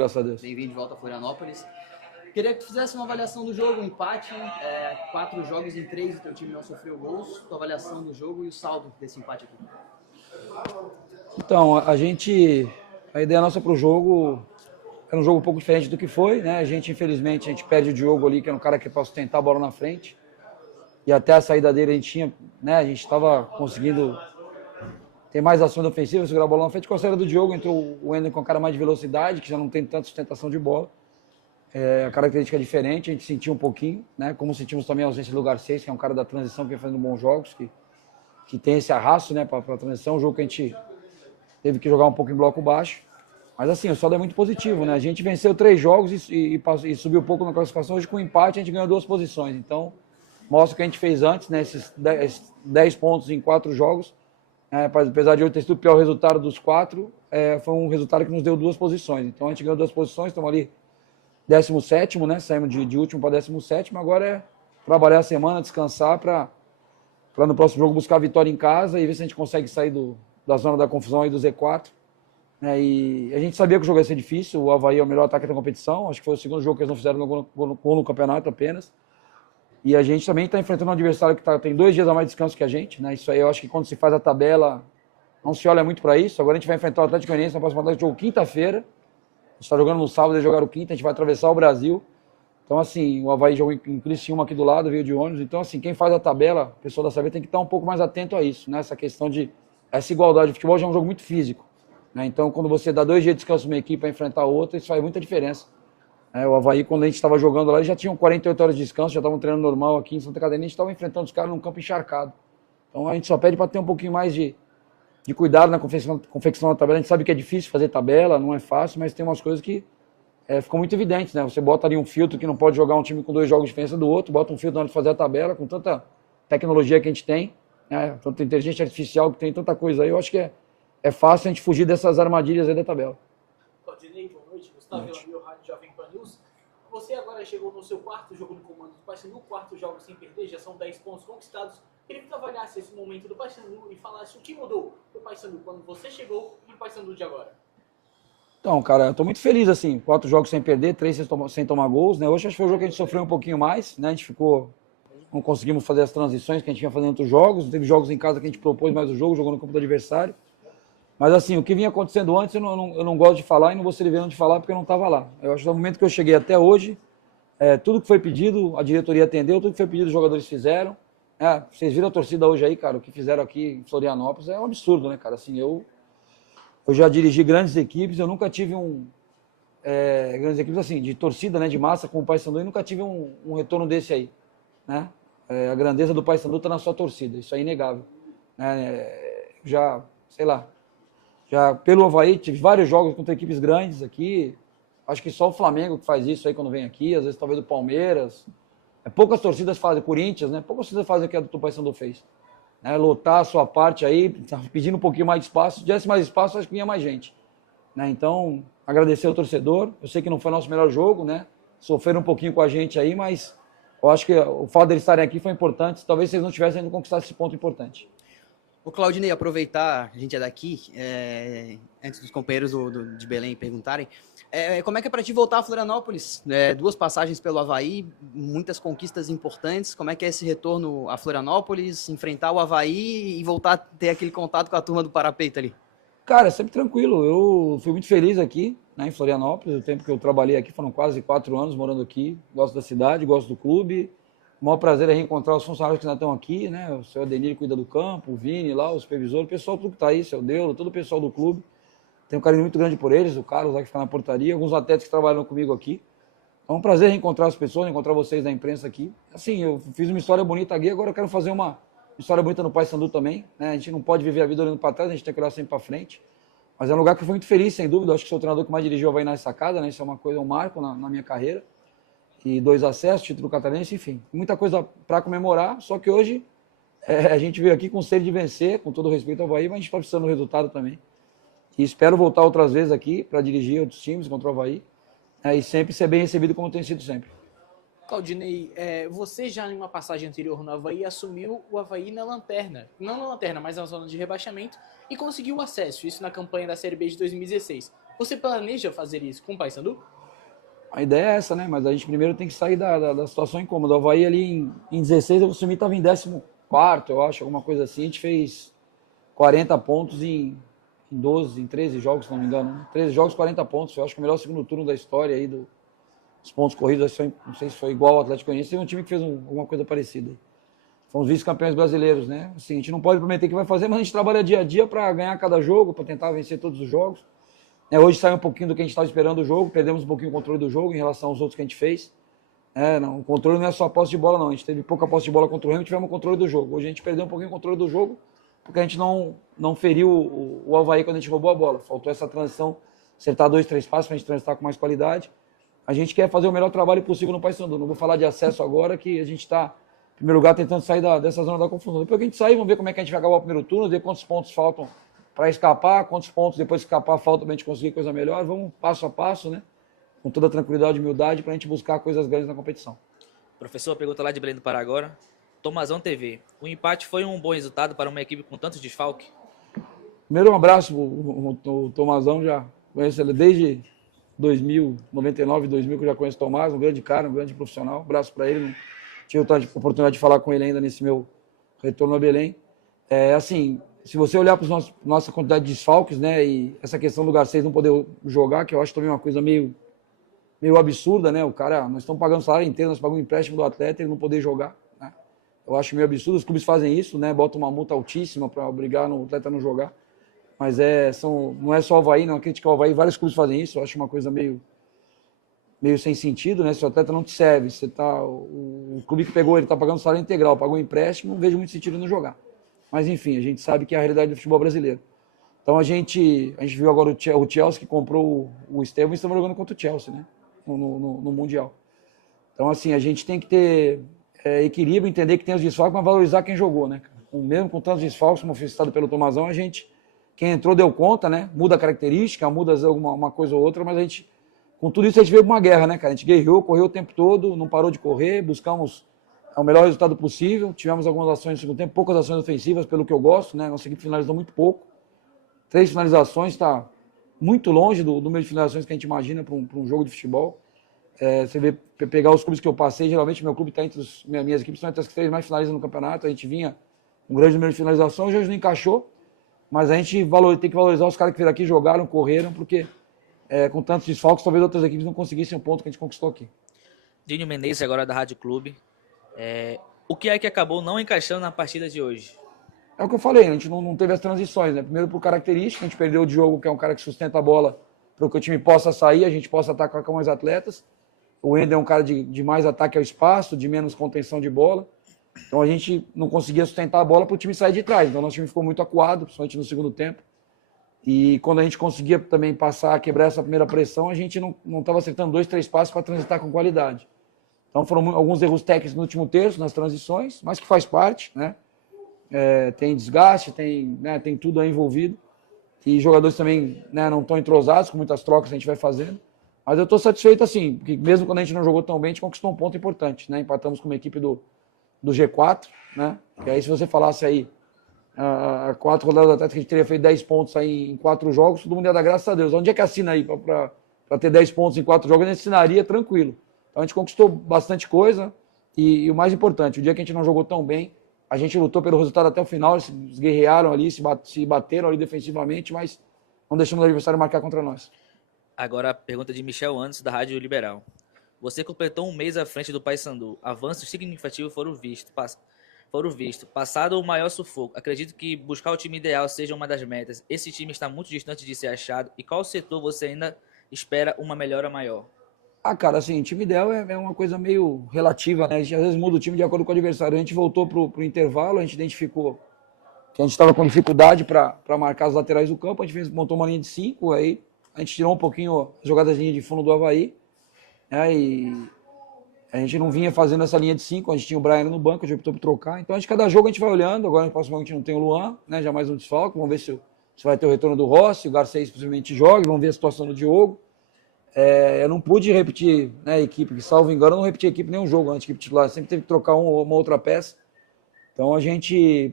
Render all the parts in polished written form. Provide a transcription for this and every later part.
graças a Deus. Bem-vindo de volta a Florianópolis. Queria que tu fizesse uma avaliação do jogo, um empate, 4 jogos em 3, o teu time não sofreu gols, tua avaliação do jogo e o saldo desse empate aqui. Então, a ideia nossa para o jogo era um jogo um pouco diferente do que foi, né? Infelizmente, a gente perde o Diogo ali, que era um cara que é para sustentar a bola na frente. E até a saída dele a gente estava conseguindo ter mais ações ofensivas, segurar a bola na frente. Com a saída do Diogo, entrou o Wender com um cara mais de velocidade, que já não tem tanta sustentação de bola. A característica é diferente, a gente sentiu um pouquinho, né? Como sentimos também a ausência do Garcês, que é um cara da transição que vem fazendo bons jogos, que tem esse arrasto, né, para a transição. Um jogo que a gente teve que jogar um pouco em bloco baixo. Mas assim, o saldo é muito positivo, né? A gente venceu 3 jogos e subiu um pouco na classificação. Hoje, com o empate, a gente ganhou 2 posições. Então, mostra o que a gente fez antes, né? Esses 10 pontos em 4 jogos. Apesar de hoje ter sido o pior resultado dos 4, foi um resultado que nos deu 2 posições. Então, a gente ganhou 2 posições, estamos ali 17º, né? Saímos de último para 17º. Agora é trabalhar a semana, descansar para no próximo jogo buscar a vitória em casa e ver se a gente consegue sair da zona da confusão aí do Z4. E a gente sabia que o jogo ia ser difícil. O Avaí é o melhor ataque da competição. Acho que foi o segundo jogo que eles não fizeram gol no campeonato apenas. E a gente também está enfrentando um adversário que tem 2 dias a mais de descanso que a gente, né? Isso aí eu acho que quando se faz a tabela não se olha muito para isso. Agora a gente vai enfrentar o Atlético Goianiense na próxima rodada de jogo quinta-feira. A gente está jogando no sábado, eles jogaram quinta, a gente vai atravessar o Brasil. Então, assim, o Avaí jogou em Criciúma aqui do lado, veio de ônibus. Então, assim, quem faz a tabela, a pessoa da CB tem que estar um pouco mais atento a isso, né? Essa questão essa igualdade. O futebol já é um jogo muito físico, né? Então, quando você dá 2 dias de descanso uma equipe para enfrentar a outra, isso faz muita diferença. O Avaí, quando a gente estava jogando lá, eles já tinham 48 horas de descanso, já estavam treinando normal aqui em Santa Catarina, a gente estava enfrentando os caras num campo encharcado. Então, a gente só pede para ter um pouquinho mais de cuidado na confecção da tabela. A gente sabe que é difícil fazer tabela, não é fácil, mas tem umas coisas que ficam muito evidentes, né? Você bota ali um filtro que não pode jogar um time com 2 jogos de diferença do outro, bota um filtro na hora de fazer a tabela, com tanta tecnologia que a gente tem, né? Tanta inteligência artificial que tem, tanta coisa aí. Eu acho que é fácil a gente fugir dessas armadilhas aí da tabela. Claudinei, boa noite. Gustavo Vilamil, Rádio Jovem Pan News. Você agora chegou no seu 4º jogo no comando do Paysandu, 4 jogos sem perder, já são 10 pontos conquistados. Queria que tu avaliasse esse momento do Paysandu e falasse o que mudou do Paysandu quando você chegou e o Paysandu de agora. Então, cara, eu tô muito feliz, assim, 4 jogos sem perder, 3 sem tomar gols, né? Hoje acho que foi o jogo que a gente sofreu um pouquinho mais, né? A gente não conseguimos fazer as transições que a gente vinha fazendo em outros jogos, teve jogos em casa que a gente propôs mais o jogo, jogou no campo do adversário. Mas assim, o que vinha acontecendo antes eu não gosto de falar e não vou ser livrando de falar porque eu não estava lá. Eu acho que no momento que eu cheguei até hoje, tudo que foi pedido, a diretoria atendeu, tudo que foi pedido os jogadores fizeram. Vocês viram a torcida hoje aí, cara, o que fizeram aqui em Florianópolis é um absurdo, né, cara? Assim, eu já dirigi grandes equipes, eu nunca tive grandes equipes assim, de torcida, né, de massa com o Paysandu, e nunca tive um retorno desse aí, né? A grandeza do Paysandu está na sua torcida, isso é inegável. Já pelo Avaí, tive vários jogos contra equipes grandes aqui, acho que só o Flamengo que faz isso aí quando vem aqui, às vezes talvez o Palmeiras. Poucas torcidas fazem, Corinthians, né? Poucas torcidas fazem o que a do Paysandu fez. Lotar a sua parte aí, pedindo um pouquinho mais de espaço. Se tivesse mais espaço, acho que vinha mais gente. Então, agradecer ao torcedor. Eu sei que não foi nosso melhor jogo, né? Sofreram um pouquinho com a gente aí, mas eu acho que o fato deles estarem aqui foi importante. Talvez se eles não tivessem ainda conquistado esse ponto importante. O Claudinei, aproveitar, a gente é daqui, antes dos companheiros de Belém perguntarem, como é que é para ti voltar a Florianópolis? 2 passagens pelo Avaí, muitas conquistas importantes, como é que é esse retorno a Florianópolis, enfrentar o Avaí e voltar a ter aquele contato com a turma do Parapeito ali? Cara, é sempre tranquilo, eu fui muito feliz aqui, né, em Florianópolis, o tempo que eu trabalhei aqui, foram quase 4 anos morando aqui, gosto da cidade, gosto do clube. O maior prazer é reencontrar os funcionários que ainda estão aqui, né? O seu Adenir cuida do campo, o Vini lá, o supervisor, o pessoal tudo que está aí, seu Deulo, todo o pessoal do clube. Tenho um carinho muito grande por eles, o Carlos lá que fica na portaria, alguns atletas que trabalham comigo aqui. É um prazer reencontrar as pessoas, encontrar vocês da imprensa aqui. Assim, eu fiz uma história bonita aqui, agora eu quero fazer uma história bonita no Paysandu também, né? A gente não pode viver a vida olhando para trás, a gente tem que olhar sempre para frente. Mas é um lugar que eu fui muito feliz, sem dúvida. Eu acho que sou o treinador que mais dirigiu o Avaí na sacada, né? Isso é uma coisa, um marco na minha carreira. E 2 acessos, título catarinense, enfim. Muita coisa para comemorar, só que hoje a gente veio aqui com sede de vencer, com todo respeito ao Avaí, mas a gente está precisando do resultado também. E espero voltar outras vezes aqui para dirigir outros times contra o Avaí, e sempre ser bem recebido como tem sido sempre. Claudinei, você já em uma passagem anterior no Avaí assumiu o Avaí na lanterna, não na lanterna, mas na zona de rebaixamento, e conseguiu o acesso, isso na campanha da Série B de 2016. Você planeja fazer isso com o Paysandu? A ideia é essa, né? Mas a gente primeiro tem que sair da situação incômoda. O Avaí ali em 16, eu assumi, estava em 14º, eu acho, alguma coisa assim. A gente fez 40 pontos em 12, em 13 jogos, se não me engano. Né? 13 jogos, 40 pontos. Eu acho que o melhor segundo turno da história aí dos pontos corridos. Não sei se foi igual ao Atlético Goianiense. Teve um time que fez alguma coisa parecida. Fomos vice-campeões brasileiros, né? Assim, a gente não pode prometer que vai fazer, mas a gente trabalha dia a dia para ganhar cada jogo, para tentar vencer todos os jogos. Hoje saiu um pouquinho do que a gente estava esperando do jogo, perdemos um pouquinho o controle do jogo em relação aos outros que a gente fez. Não, o controle não é só a posse de bola, não. A gente teve pouca posse de bola contra o Remo e tivemos o controle do jogo. Hoje a gente perdeu um pouquinho o controle do jogo, porque a gente não feriu o Avaí quando a gente roubou a bola. Faltou essa transição, acertar 2, 3 passos para a gente transitar com mais qualidade. A gente quer fazer o melhor trabalho possível no Paysandu. Não vou falar de acesso agora, que a gente está, em primeiro lugar, tentando sair dessa zona da confusão. Depois que a gente sair, vamos ver como é que a gente vai acabar o primeiro turno, ver quantos pontos faltam para escapar, quantos pontos depois de escapar falta para a gente conseguir coisa melhor. Vamos passo a passo, né? Com toda tranquilidade e humildade para a gente buscar coisas grandes na competição. Professor, pergunta lá de Belém do Pará agora. Tomazão TV. O empate foi um bom resultado para uma equipe com tantos desfalques? Primeiro, um abraço o Tomazão, já conheço ele desde 99, 2000, que eu já conheço o Tomás, um grande cara, um grande profissional. Um abraço para ele. Não tive a oportunidade de falar com ele ainda nesse meu retorno a Belém. Assim, se você olhar para nossa quantidade de desfalques, né, e essa questão do Garcês não poder jogar, que eu acho também uma coisa meio absurda, né? O cara, nós estamos pagando o salário inteiro, nós pagamos o empréstimo do atleta e ele não poder jogar, né? Eu acho meio absurdo, os clubes fazem isso, né? Botam uma multa altíssima para obrigar o atleta a não jogar. Mas não é só o Avaí, não é criticar o Avaí, vários clubes fazem isso, eu acho uma coisa meio sem sentido, né? Se o atleta não te serve, o clube que pegou ele está pagando o salário integral, pagou o empréstimo, não vejo muito sentido em não jogar. Mas enfim, a gente sabe que é a realidade do futebol brasileiro. Então a gente viu agora o Chelsea que comprou o Estevão e estamos jogando contra o Chelsea, né? No Mundial. Então assim, a gente tem que ter equilíbrio, entender que tem os desfalques, mas valorizar quem jogou, né? Mesmo com tantos desfalques, como foi citado pelo Tomazão, quem entrou deu conta, né? Muda a característica, muda uma coisa ou outra, mas a gente, com tudo isso, a gente veio para uma guerra, né, cara? A gente guerreou, correu o tempo todo, não parou de correr, buscamos o melhor resultado possível. Tivemos algumas ações no segundo tempo, poucas ações ofensivas, pelo que eu gosto, né? Nossa equipe finalizou muito pouco. 3 finalizações, está muito longe do número de finalizações que a gente imagina para um jogo de futebol. Você pegar os clubes que eu passei, geralmente meu clube está minhas equipes estão entre as que 3 mais finalizam no campeonato. A gente vinha com um grande número de finalizações, hoje não encaixou, mas a gente tem que valorizar os caras que vieram aqui, jogaram, correram, porque com tantos desfalques, talvez outras equipes não conseguissem o ponto que a gente conquistou aqui. Dinho Menezes, agora da Rádio Clube. O que é que acabou não encaixando na partida de hoje? É o que eu falei, a gente não teve as transições, né? Primeiro por característica, a gente perdeu o Diogo, que é um cara que sustenta a bola para que o time possa sair, a gente possa atacar com mais atletas. O Wender é um cara de mais ataque ao espaço, de menos contenção de bola. Então a gente não conseguia sustentar a bola para o time sair de trás. Então nosso time ficou muito acuado, principalmente no segundo tempo. E quando a gente conseguia também quebrar essa primeira pressão, a gente não estava acertando 2, 3 passos para transitar com qualidade. Então foram alguns erros técnicos no último terço, nas transições, mas que faz parte, né? Tem desgaste, tem tudo aí envolvido. E jogadores também, né, não estão entrosados, com muitas trocas a gente vai fazendo. Mas eu estou satisfeito assim, porque mesmo quando a gente não jogou tão bem, a gente conquistou um ponto importante, né? Empatamos com uma equipe do G4, né? E aí se você falasse aí, a 4 rodadas atrás que a gente teria feito 10 pontos aí em 4 jogos, todo mundo ia dar graças a Deus. Onde é que assina aí para ter 10 pontos em 4 jogos? A gente assinaria tranquilo. Então a gente conquistou bastante coisa e o mais importante, o dia que a gente não jogou tão bem, a gente lutou pelo resultado até o final, eles guerrearam ali, se bateram ali defensivamente, mas não deixamos o adversário marcar contra nós. Agora a pergunta de Michel Anderson, da Rádio Liberal. Você completou um mês à frente do Paysandu. Avanços significativos foram vistos. Passado o maior sufoco, acredito que buscar o time ideal seja uma das metas. Esse time está muito distante de ser achado. E qual setor você ainda espera uma melhora maior? Cara, assim, time ideal é uma coisa meio relativa, né? A gente às vezes muda o time de acordo com o adversário. A gente voltou pro intervalo, a gente identificou que a gente estava com dificuldade para marcar as laterais do campo, a gente montou uma linha de 5, aí a gente tirou um pouquinho as jogadas de linha de fundo do Avaí, né? E a gente não vinha fazendo essa linha de 5, a gente tinha o Brian no banco, a gente optou por trocar. Então, cada jogo a gente vai olhando, agora no próximo jogo a gente não tem o Luan, né? Já mais um desfalque, vamos ver se vai ter o retorno do Rossi, o Garcês possivelmente jogue, vamos ver a situação do Diogo. Eu não pude repetir, né, a equipe, que salvo engano, eu não repeti a equipe nenhum jogo antes da equipe titular, sempre teve que trocar uma outra peça. Então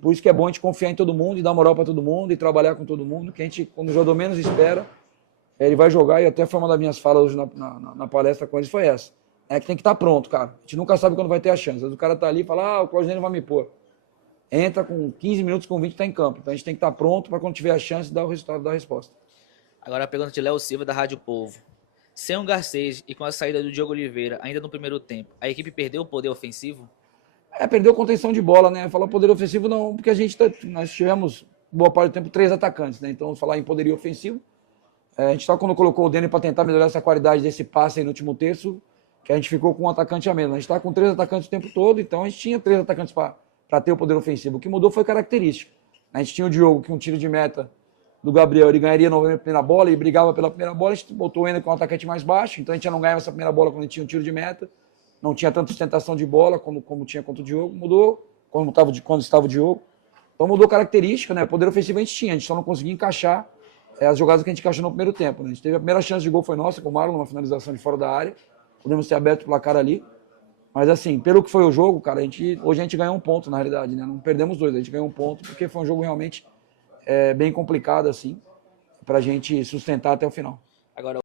por isso que é bom a gente confiar em todo mundo e dar moral para todo mundo e trabalhar com todo mundo, que a gente, quando o jogador menos espera, Ele vai jogar, e até foi uma das minhas falas hoje na palestra com eles, foi essa. É que tem que estar pronto, cara. A gente nunca sabe quando vai ter a chance. Às vezes o cara tá ali e fala, o Claudinei não vai me pôr. Entra com 15 minutos, com 20, tá em campo. Então a gente tem que estar pronto para quando tiver a chance, dar o resultado, dar a resposta. Agora a pergunta de Léo Silva, da Rádio Povo. Sem o Garcês e com a saída do Diogo Oliveira, ainda no primeiro tempo, a equipe perdeu o poder ofensivo? Perdeu contenção de bola, né? Falar poder ofensivo não, porque nós tivemos, boa parte do tempo, 3 atacantes, né? Então, falar em poderio ofensivo, a gente só quando colocou o Dene para tentar melhorar essa qualidade desse passe aí no último terço, que a gente ficou com um atacante a menos. A gente está com 3 atacantes o tempo todo, então a gente tinha 3 atacantes para ter o poder ofensivo. O que mudou foi característica. A gente tinha o Diogo, que um tiro de meta do Gabriel, ele ganharia novamente a primeira bola e brigava pela primeira bola. A gente botou o Ender com um atacante mais baixo, então a gente já não ganhava essa primeira bola quando a gente tinha um tiro de meta. Não tinha tanta sustentação de bola como tinha contra o Diogo. Mudou quando estava o Diogo. Então mudou característica, né? Poder ofensivo a gente só não conseguia encaixar as jogadas que a gente encaixou no primeiro tempo. Né? A gente teve a primeira chance de gol, foi nossa, com o Marlon, uma finalização de fora da área. Podemos ter aberto o placar ali. Mas assim, pelo que foi o jogo, cara, hoje a gente ganhou um ponto, na realidade, né? Não perdemos 2, a gente ganhou um ponto, porque foi um jogo realmente bem complicado, assim, pra gente sustentar até o final. Agora